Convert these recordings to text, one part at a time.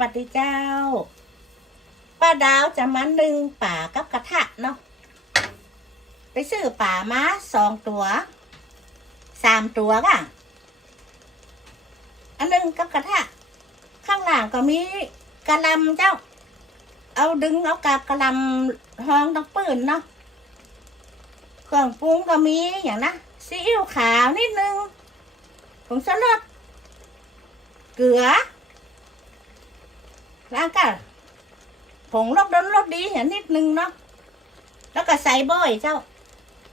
สวัสดีเจ้า ป้าดาวจะมานึ่งป่ากับกระทะเนาะ ไปซื้อป่ามาสองตัวสามตัวก่ะ อันหนึงกับกระทะ ข้างหลังก็มีกระลำเจ้า เอาดึงเอากับกระลำห้องต้องปืนเนาะ เครื่องปรุงก็มีอย่างนะซีอิ๊วขาวนิดนึงผงชูรสเกลือ แล้วก็ผงรสดนรสดีอย่างนิดนึงเนาะแล้วก็ใส่บ่อยเจ้า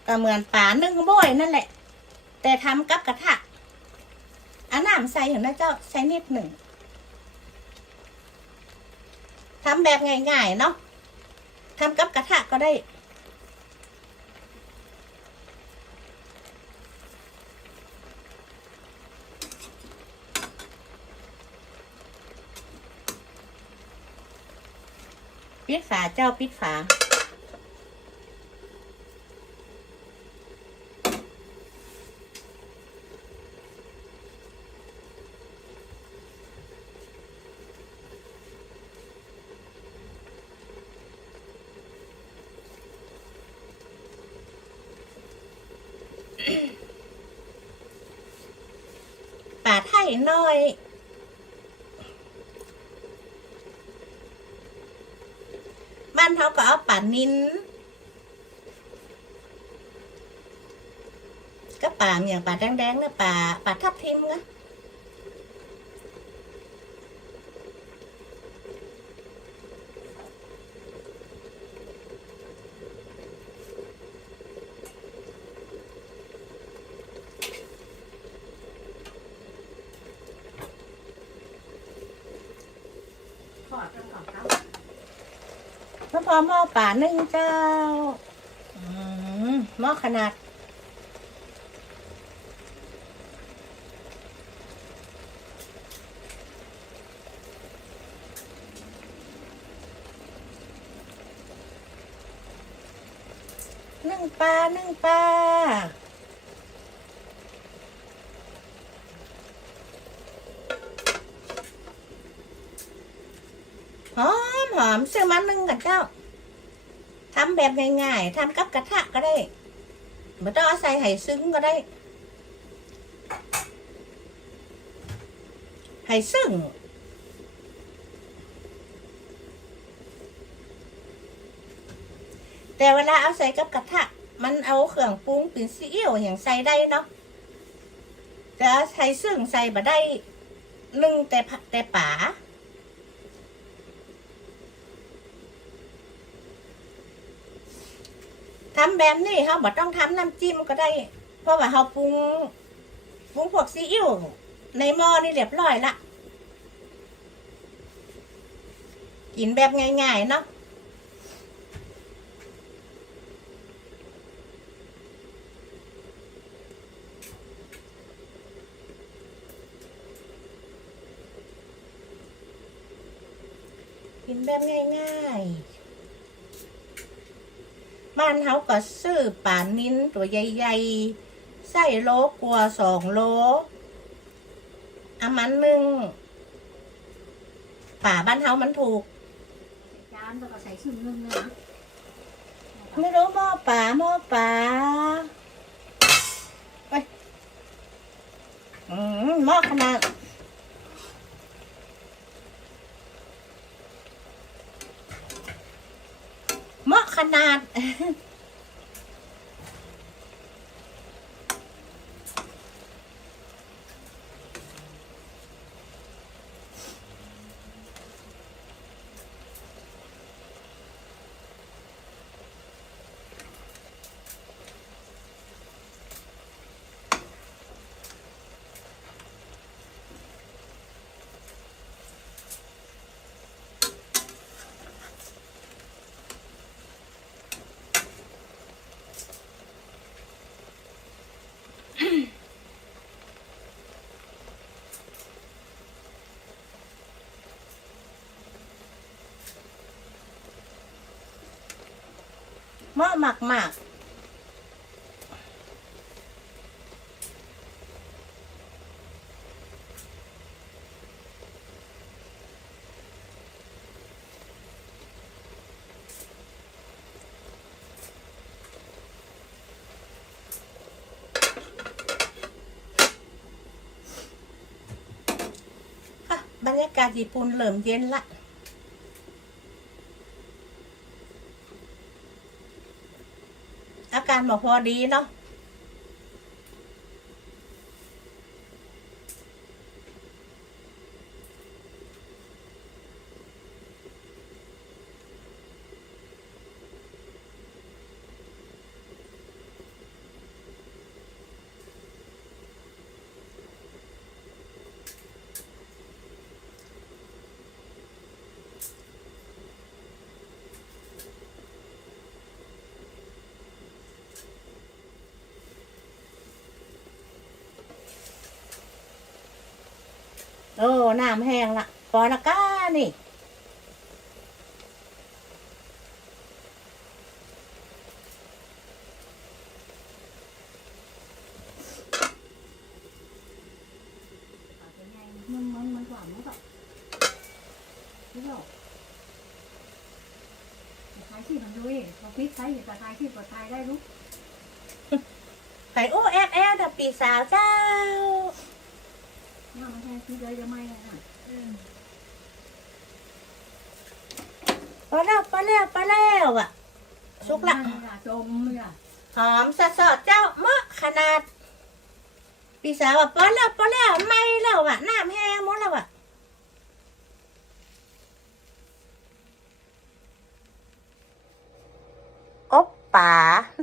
ก็เหมือนป่านึ่งบ่อยนั่นแหละ แต่ทำกับกระทะอันน้ำใส่อย่างนะเจ้าใส่นิดหนึ่งทำแบบง่ายๆเนาะทำกับกระทะก็ได้ ปิดฝาเจ้าปิดฝา ป่าไทยน้อยานเขาก็เอาป่านินก็ป่าอย่างป่าแดงๆเนี่ยป่าป่าทับทิมนะขอจังก่อนครับ พระพอหม้อป่านึ่งเจ้าหม้อขนาด นึ่งปลานึ่งปลา หอมหอมซื้อมานึ่งกันเจ้าทำแบบง่ายๆทำกับกระทะก็ได้ไม่ต้องเอาใส่ไห่ซึ้งก็ได้ไห่ซึ้งแต่เวลาเอาใส่กับกระทะ มันเอาเครื่องปรุงเป็นซีอิ๊วอย่างใส่ได้เนาะแต่เอาไห่ซึ้งใส่บ่ได้นึ่งแต่ผักแต่ป่า ทำแบบนี้เขาบ่ต้องทำน้ำจิ้มก็ได้ เพราะว่าเขาปรุงปรุงพวกซีอิ๊วในหม้อนี่เรียบร้อยละกินแบบง่ายๆเนาะกินแบบง่ายๆ บ้านเขาก็ซื้อป่านิ้นตัวใหญ่ๆ ใส่โลกลัวสองโลอามันหนึ่งป่าบ้านเขามันถูกจานแล้วก็ใส่ชิ้นนึงเลยนะไม่รู้หม้อป่าหม้อป่าไปอืมหม้อขนาด หม้อ ขนาด เหมาะมากมากบรรยากาศญี่ปุ่นเริ่มเย็นละ อาการบอกพอดีเนาะ โอ้น้ำแห้งละพอละก้านี่ขายที่มันด้วยพอพริกใช้แต่ขายที่ปลอดภัยได้รู้ไก่โอ้แอบแอบดับปีสาวเจ้า น่ามันแค่ซื้อเลยจะไม่นะพอแล้วพอแล้วพอแล้วอะ สุกละจมเลยอะหอมสะสดเจ้าเมะขนาดปีสาวอะพอแล้วพอแล้วไม่แล้วอะน้ำแห้งหมดแล้วอะอบป่า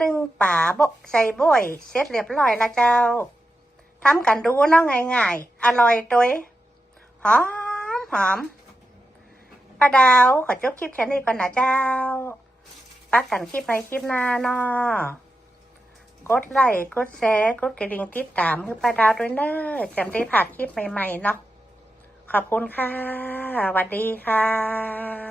นึ่งป่าบกใส่บ่อยเสร็จเรียบร้อยละเจ้า ทำกันดูเนาะง่ายๆ อร่อยตัวหอมหอมป้าดาว ขอจบคลิปแค่นี้ก่อนนะเจ้าปักกันคลิปไปคลิปหน้าเนาะกดไลค์กดแชร์กดกระดิ่งติดตามคือป้าดาวด้วยเนอะจำได้ผ่านคลิปใหม่ๆเนาะขอบคุณค่ะสวัสดีค่ะ